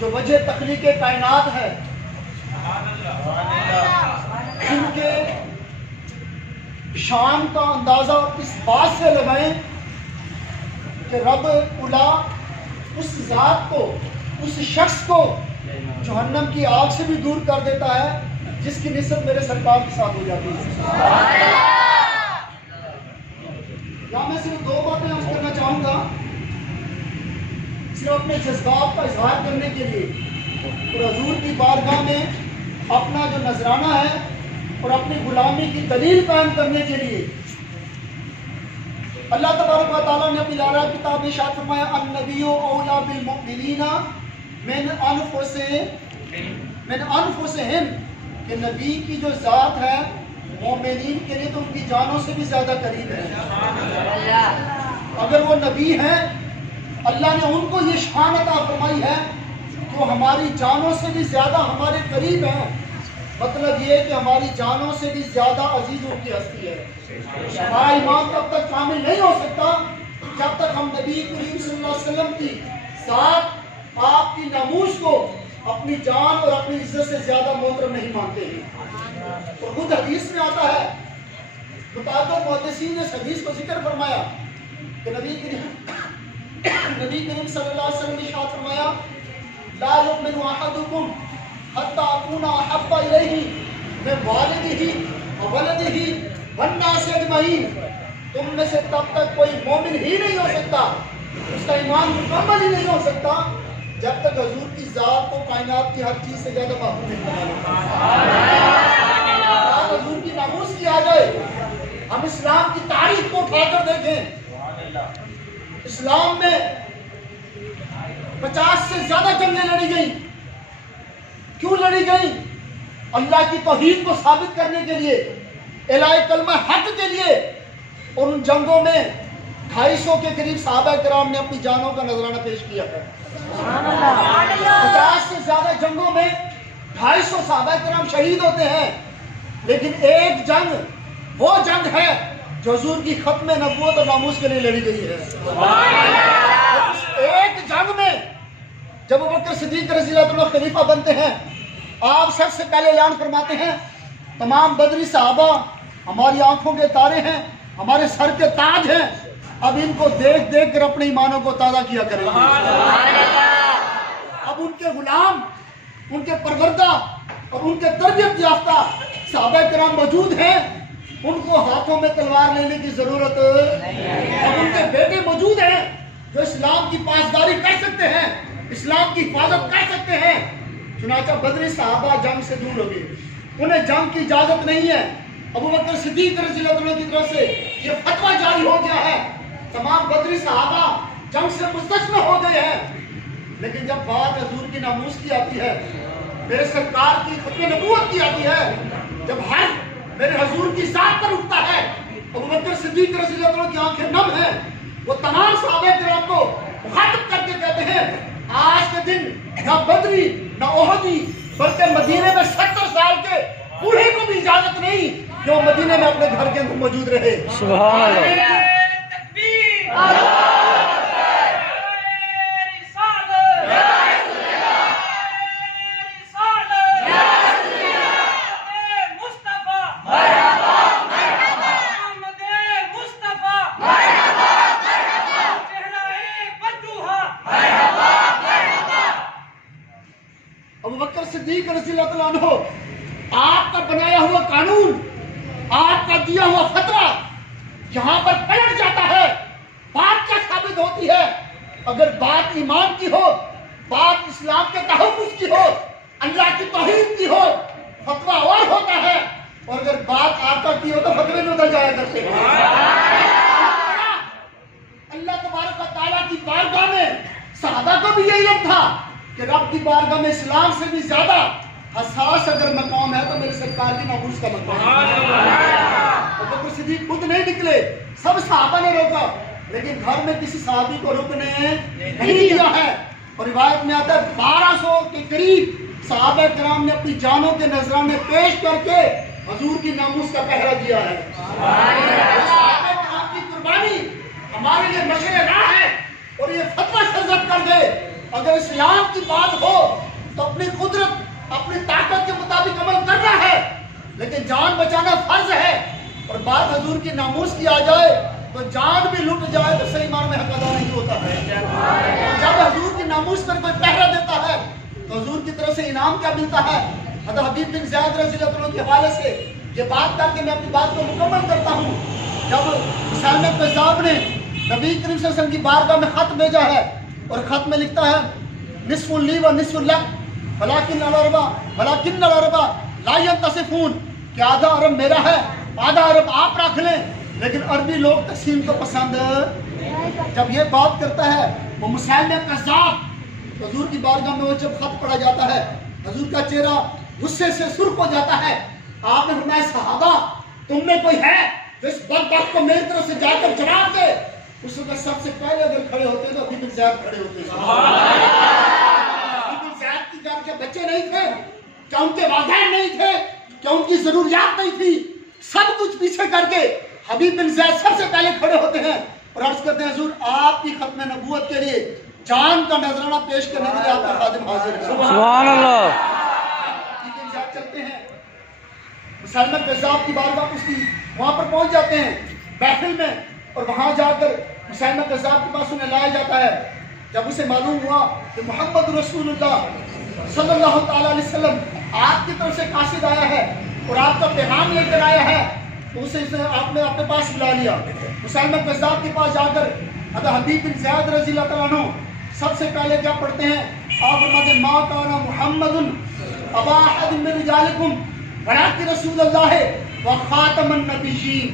جو وجہ تخلیق کائنات ہے، جن کے شان کا اندازہ اس بات سے لگائیں کہ رب الا اس ذات کو، اس شخص کو جہنم کی آگ سے بھی دور کر دیتا ہے جس کی نسبت میرے سرکار کے ساتھ ہو جاتی ہے۔ یہاں میں صرف دو باتیں عرض کرنا چاہوں گا، صرف اپنے جذبات کا اظہار کرنے کے لیے اور حضور کی بارگاہ میں اپنا جو نذرانہ ہے اور اپنی غلامی کی دلیل قائم کرنے کے لیے۔ اللہ تبارک و تعالیٰ نے اپنی اعلیٰ کتاب میں ارشاد فرمایا النبی اولیٰ بالمؤمنین من انفسہم، کہ نبی کی جو ذات ہے مومنین کے لیے تو ان کی جانوں سے بھی زیادہ قریب ہے۔ اگر وہ نبی ہیں، اللہ نے ان کو یہ شان عطا فرمائی ہے کہ وہ ہماری جانوں سے بھی زیادہ ہمارے قریب ہیں۔ مطلب یہ کہ ہماری جانوں سے بھی زیادہ عزیز ان کی ہستی ہے۔ ہمارا ایمان تب تک کامل نہیں ہو سکتا جب تک ہم نبی کریم صلی اللہ علیہ وسلم کی ذات، آپ کی ناموس کو اپنی جان اور اپنی عزت سے زیادہ محترم نہیں مانتے ہیں۔ اور خود حدیث میں آتا ہے، متعدد محدثین نے اس حدیث کو ذکر فرمایا کہ نبی کریم صلی اللہ علیہ وسلم نے ارشاد فرمایا لا یؤمن احدکم حتی اکون احب الیہ من والدہ وولدہ والناس اجمعین، تم میں سے تب تک کوئی مومن ہی نہیں ہو سکتا، اس کا ایمان مکمل ہی نہیں ہو سکتا جب تک حضور کی ذات کو کائنات کی ہر چیز سے زیادہ محبوب نہیں بنا لیتا۔ حضور کی ناموس کی آ جائے، ہم اسلام کی تاریخ کو اٹھا کر دیکھیں، اسلام میں 50 سے زیادہ جنگیں لڑی گئیں۔ کیوں لڑی گئیں؟ اللہ کی توحید کو ثابت کرنے کے لیے، اعلاء کلمہ حق کے لیے۔ اور ان جنگوں میں 250 کے قریب صحابہ کرام نے اپنی جانوں کا نذرانہ پیش کیا ہے۔ 50 سے زیادہ جنگوں میں 250 صحابہ کرام شہید ہوتے ہیں، لیکن ایک جنگ وہ جنگ ہے جو حضور کی ختم نبوت اور ناموس کے لیے لڑی گئی ہے۔ اس ایک جنگ میں جب ابوبکر صدیق رضی اللہ عنہ خلیفہ بنتے ہیں، آپ سب سے پہلے اعلان فرماتے ہیں تمام بدری صحابہ ہماری آنکھوں کے تارے ہیں، ہمارے سر کے تاج ہیں، اب ان کو دیکھ دیکھ کر اپنے ایمانوں کو تازہ کیا کریں گے۔ اب ان کے غلام، ان کے پروردہ، اب ان کے تربیت یافتہ صحابہ کرام موجود ہیں، ان کو ہاتھوں میں تلوار لینے کی ضرورت نہیں۔ اب ان کے بیٹے موجود ہیں جو اسلام کی پاسداری کر سکتے ہیں، اسلام کی حفاظت کر سکتے ہیں۔ چنانچہ بدری صحابہ جنگ سے دور ہو گئے، انہیں جنگ کی اجازت نہیں ہے۔ ابوبکر صدیق رضی اللہ عنہ کی طرف سے یہ فتویٰ جاری ہو گیا ہے، تمام بدری صحابہ جنگ سے مستثنی ہو گئے ہیں۔ لیکن جب بات حضور کی ناموس کی آتی ہے، میرے سرکار کی ختم نبوت کی آتی ہے، جب حرف میرے حضور کی ذات پر اٹھتا ہے، ابوبکر صدیق رضی اللہ عنہ کی آنکھیں نم ہیں۔ وہ تمام صحابہ کرام کو مخاطب کر کے کہتے ہیں آج کے دن نہ بدری نہ احدی بلکہ مدینے میں 70 سال کے بوڑھے کو بھی اجازت نہیں کہ وہ مدینے میں اپنے گھر کے اندر موجود رہے۔ سبحان اللہ۔ ابوبکر صدیق رضی اللہ عنہ، آپ کا بنایا ہوا قانون، آپ کا دیا ہوا فتویٰ یہاں پر پلٹ جاتا ہے۔ بات کیا ثابت ہوتی ہے؟ اگر بات ایمان کی ہو، بات اسلام کے تحفظ کی ہو، اللہ کی توحید کی ہو، فتویٰ اور ہوتا ہے، اور اگر بات آقا کی ہو تو فتوے میں ادھر جایا کرتے ہیں۔ اللہ تبارک و تعالیٰ کی بارگاہ میں صحابہ کو بھی یہ علم تھا کہ رب کی بارگاہ میں اسلام سے بھی زیادہ حساس اگر مقام ہے تو میرے سرکار کی ناموس کا مقام ہے۔ ابوبکر صدیق خود نہیں نکلے، سب صحابہ نے روکا، لیکن گھر میں کسی صحابی کو رکنے نہیں دیا ہے۔ اور روایت میں آتا ہے 1200 کے قریب صحابہ کرام نے اپنی جانوں کے نذرانے پیش کر کے حضور کی ناموس کا پہرا دیا ہے۔ صحابہ کرام کی قربانی ہمارے لیے مشعل راہ ہے، اور یہ فتویٰ شرزت کر دے اگر اسلام کی بات ہو جان بچانا فرض ہے اور بات حضور کی ناموس کی آ جائے تو جان بھی لٹ جائے تو صحیح معنی میں حق ادا نہیں ہوتا ہے. اور جب حضور کی ناموس پر کوئی پہرا دیتا ہے تو حضور کی طرف سے انعام کیا ملتا ہے. حضرت حبیب بن زید رضی اللہ عنہ کے حوالے سے یہ بات کر کے میں اپنی بات کو مکمل کرتا ہوں. جب مسلمہ قذاب نے نبی کریم صلی اللہ علیہ وسلم کی بارگاہ میں خط بھیجا ہے اور خط میں لکھتا ہے نصف لی و نصف لک ولکن العرب لا ينتصفون کہ آدھا عرب میرا ہے آدھا عرب آپ رکھ لیں لیکن عربی لوگ تقسیم کو پسند. جب یہ بات کرتا ہے وہ مسلمہ قذاب حضور کی بارگاہ میں وہ جب خط پڑھا جاتا ہے حضور کا چہرہ غصے سے سرخ ہو جاتا ہے. آپ نے فرمایا صحابہ تم میں کوئی ہے جو اس بدبخت کو میری طرف سے جا کر جواب دے. اس وقت سب سے پہلے اگر کھڑے ہوتے تو حبیب بن زید کھڑے ہوتے. حبیب بن زید کی جان کے بچے نہیں تھے کیا ان کے والدین نہیں تھے کیا ان کی ضروریات نہیں تھی سب کچھ پیچھے کر کے حبیب بن زید سب سے پہلے کھڑے ہوتے ہیں اور عرض کرتے ہیں حضور آپ کی ختم نبوت کے لیے جان کا نذرانہ پیش کرنے کے لیے آپ کا خادم حاضر ہے. سبحان اللہ. حبیب بن زید چلتے ہیں مسلمہ قذاب کی بارگاہ اس کی وہاں پر پہنچ جاتے ہیں محفل میں اور وہاں جا کر مسلمہ قذاب کے پاس انہیں لایا جاتا ہے. جب اسے معلوم ہوا کہ محمد رسول اللہ صلی اللہ تعالیٰ علیہ وسلم آپ کی طرف سے قاصد آیا ہے اور آپ کا پیغام لے کر آیا ہے تو اسے آپ نے اپنے پاس بلا لیا. مسلمہ قذاب کے پاس جا کر حضرت حبیب بن زید رضی اللہ تعالیٰ عنہ سب سے پہلے کیا پڑھتے ہیں آپ فرماتے ہیں ما کان محمد ابا احد من رجالکم ولکن رسول اللہ و خاتم النبیین.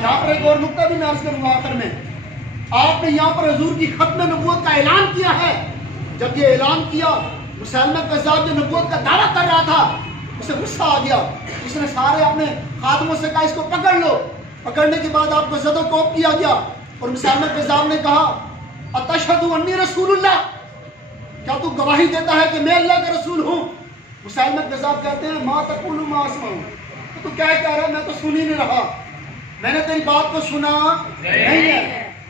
یہاں پر ایک اور نقطہ بھی میں عرض کروں گا آخر میں. آپ نے یہاں پر حضور کی ختم نبوت کا اعلان کیا ہے. جب یہ اعلان کیا مسلمہ قذاب جو نبوت کا دعویٰ کر رہا تھا اسے غصہ آ گیا. اس نے سارے اپنے خادموں سے کہا اس کو پکڑ لو. پکڑنے کے بعد آپ کو زد و کوب کیا گیا اور مسلمہ قذاب نے کہا اتشہد انی رسول اللہ کیا تو گواہی دیتا ہے کہ میں اللہ کا رسول ہوں. مسلمہ قذاب کہتے ہیں ما تقول ما اسمع تو کیا کہہ رہا ہے میں تو سن ہی نہیں رہا میں نے تیری بات کو سنا نہیں ہے.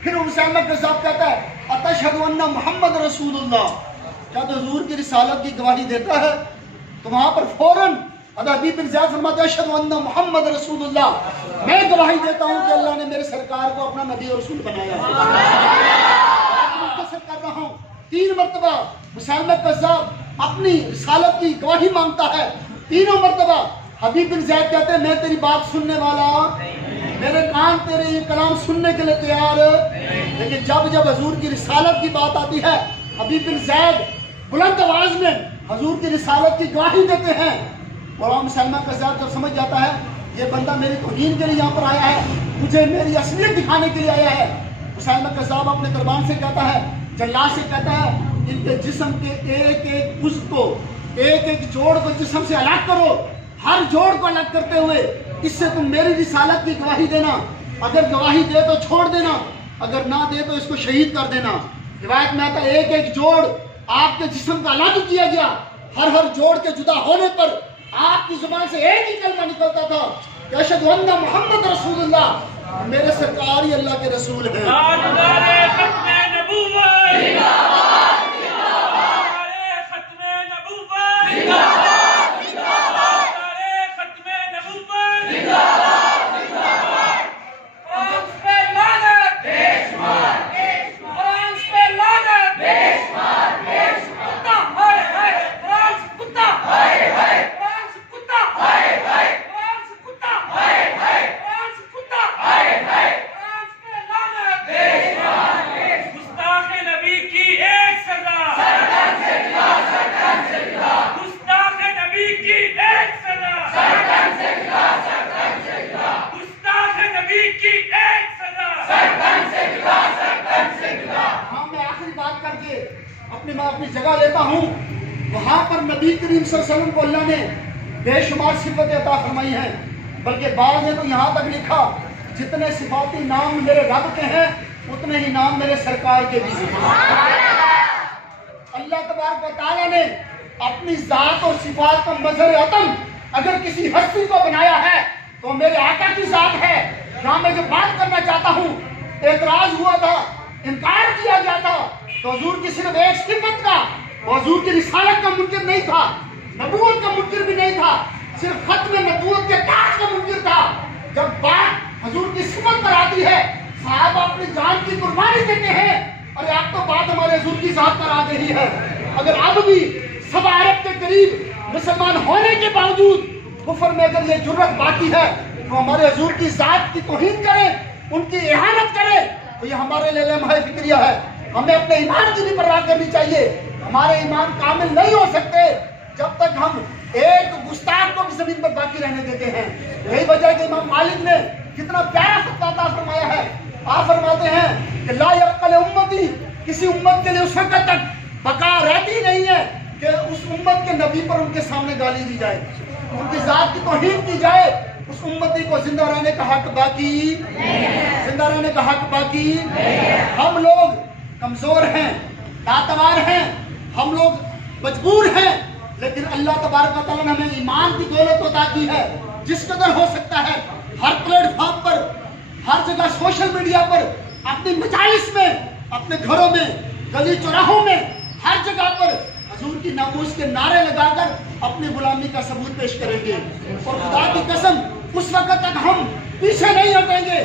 پھر وہ مسلمہ قذاب کہتا ہے اتشہد ان محمد رسول اللہ کیا تو حضور کی رسالت کی گواہی دیتا ہے. تو وہاں پر فوراً حبیب بن زید فرماتے ہیں اشہد ان محمد رسول اللہ میں گواہی دیتا ہوں کہ اللہ نے میرے سرکار کو اپنا نبی اور رسول بنایا ہے. مختصر کر رہا ہوں 3 مرتبہ مسلمہ قذاب اپنی رسالت کی گواہی مانگتا ہے. تینوں مرتبہ حبیب بن زید کہتے ہیں میں تیری بات سننے والا میرے کان تیرے یہ کلام سننے کے لیے تیار. لیکن جب حضور کی رسالت کی بات آتی ہے حبیب بن زید بلند آواز میں حضور کی رسالت کی گواہی دیتے ہیں. اور مسلمہ قذاب جب سمجھ جاتا ہے یہ بندہ میری توہین کے لیے یہاں پر آیا ہے مجھے میری اصلیت دکھانے کے لیے آیا ہے. مسلمہ قذاب اپنے دربان سے کہتا ہے جلاد سے کہتا ہے ان کے جسم کے ایک ایک عضو کو ایک ایک جوڑ کو جسم سے الگ کرو. ہر جوڑ کو الگ کرتے ہوئے اس سے تم میری رسالت کی گواہی دینا. اگر گواہی دے تو چھوڑ دینا اگر نہ دے تو اس کو شہید کر دینا. روایت میں آتا ہے ایک ایک جوڑ آپ کے جسم کا الگ کیا گیا. ہر جوڑ کے جدا ہونے پر آپ کی زبان سے ایک ہی کلمہ نکلتا تھا کہ اشہد ان محمد رسول اللہ میرے سرکار ہی اللہ کے رسول ہیں. اپنی جگہ لیتا ہوں وہاں پر نبی کریم صلی اللہ علیہ وسلم کو اللہ نے بے شمار صفتیں عطا فرمائی ہیں. بلکہ بعض نے تو یہاں تک لکھا جتنے صفاتی نام میرے رب کے ہیں اتنے ہی نام میرے سرکار کے بھی ہیں. اللہ تبارک و تعالیٰ نے اپنی ذات اور صفات کا مظہر عطم اگر کسی ہستی کو بنایا ہے تو میرے آقا کی ذات ہے. یہاں میں جو بات کرنا چاہتا ہوں اعتراض ہوا تھا انکار کیا گیا تھا تو حضور کی صرف ایک صفت کا حضور کی رسالت کا منکر نہیں تھا نبوت کا منکر بھی نہیں تھا صرف ختم نبوت کے تاج کا منکر تھا. جب بات حضور کی صفت پر آتی ہے صحابہ اپنی جان کی قربانی دیتے ہیں. اور اب تو بات ہمارے حضور کی ذات پر آ گئی ہے. اگر اب بھی سوا ارب کے قریب مسلمان ہونے کے باوجود کفر میں اگر یہ جرت باقی ہے تو ہمارے حضور کی ذات کی توہین کرے, ان کی اہانت کرے, تو یہ ہمارے لیے لمحہ فکریہ ہے. ہمیں اپنے ایمان کی بھی پرواہ کرنی چاہیے. ہمارے ایمان کامل نہیں ہو سکتے جب تک ہم ایک گستاخ کو بھی زمین پر باقی رہنے دیتے ہیں. یہی وجہ ہے کہ امام مالک نے کتنا پیارا فتویٰ عطا فرمایا ہے. آپ فرماتے ہیں کہ لا یبقل امتی, کسی امت کے لیے اس وقت تک بقا رہتی نہیں ہے کہ اس امت کے نبی پر ان کے سامنے گالی دی جائے, ان کی ذات کی توہین کی جائے. اس امتی کو زندہ رہنے کا حق باقی, زندہ رہنے کا حق باقی. ہم لوگ کمزور ہیں, ناتوار ہیں, ہم لوگ مجبور ہیں, لیکن اللہ تبارک و تعالیٰ نے ہمیں ایمان کی دولت عطا کی ہے. جس قدر ہو سکتا ہے ہر پلیٹ فارم پر, ہر جگہ سوشل میڈیا پر, اپنی مجالس میں, اپنے گھروں میں, گلی چوراہوں میں, ہر جگہ پر حضور کی ناموس کے نعرے لگا کر اپنی غلامی کا ثبوت پیش کریں گے. اور خدا کی قسم اس وقت تک ہم پیچھے نہیں ہٹیں گے,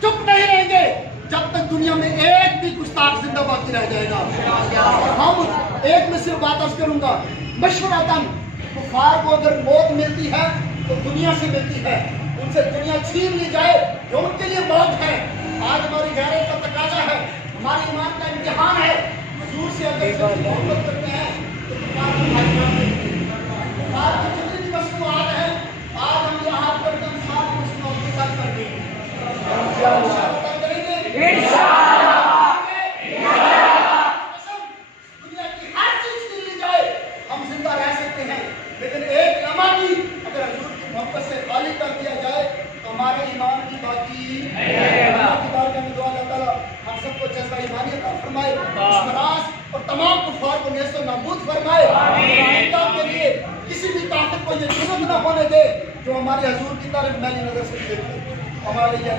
چپ نہیں رہیں گے جب تک دنیا میں ایک بھی گستاخ زندہ باقی رہ جائے گا. اور ہم ایک میں صرف بات عرض کروں گا, مشورتاً کفار کو اگر موت ملتی ہے تو دنیا سے ملتی ہے, ان سے دنیا چھین لی جائے جو ان کے لیے موت ہے. آج ہماری غیرت کا تقاضا ہے, ہمارے ایمان کا امتحان ہے. حضور سے اگر محبت کرتے ہیں تو کفار کو کفار کی جتنی بھی مصنوعات ہیں آج ہم یہاں پر کم سات مصنوعات کے ساتھ کر دیں گے انشاءاللہ. دنیا کی ہر چیز چھین لی جائے ہم زندہ رہ سکتے ہیں, لیکن ایک لمحہ بھی اگر حضور کی محبت سے خالی کر دیا جائے تو ہمارے ایمان کی باقی. اللہ کی بارگاہ میں دعا اللہ تعالیٰ ہم سب کو جذبہ ایمانی عطا فرمائے, دشمناس اور تمام کفار کو نیست و نابود فرمائے. امت کے لیے کسی بھی طاقت کو یہ جرأت نہ ہونے دے جو ہمارے حضور کی طرف میلی نظر سے دیکھے. ہمارے لیے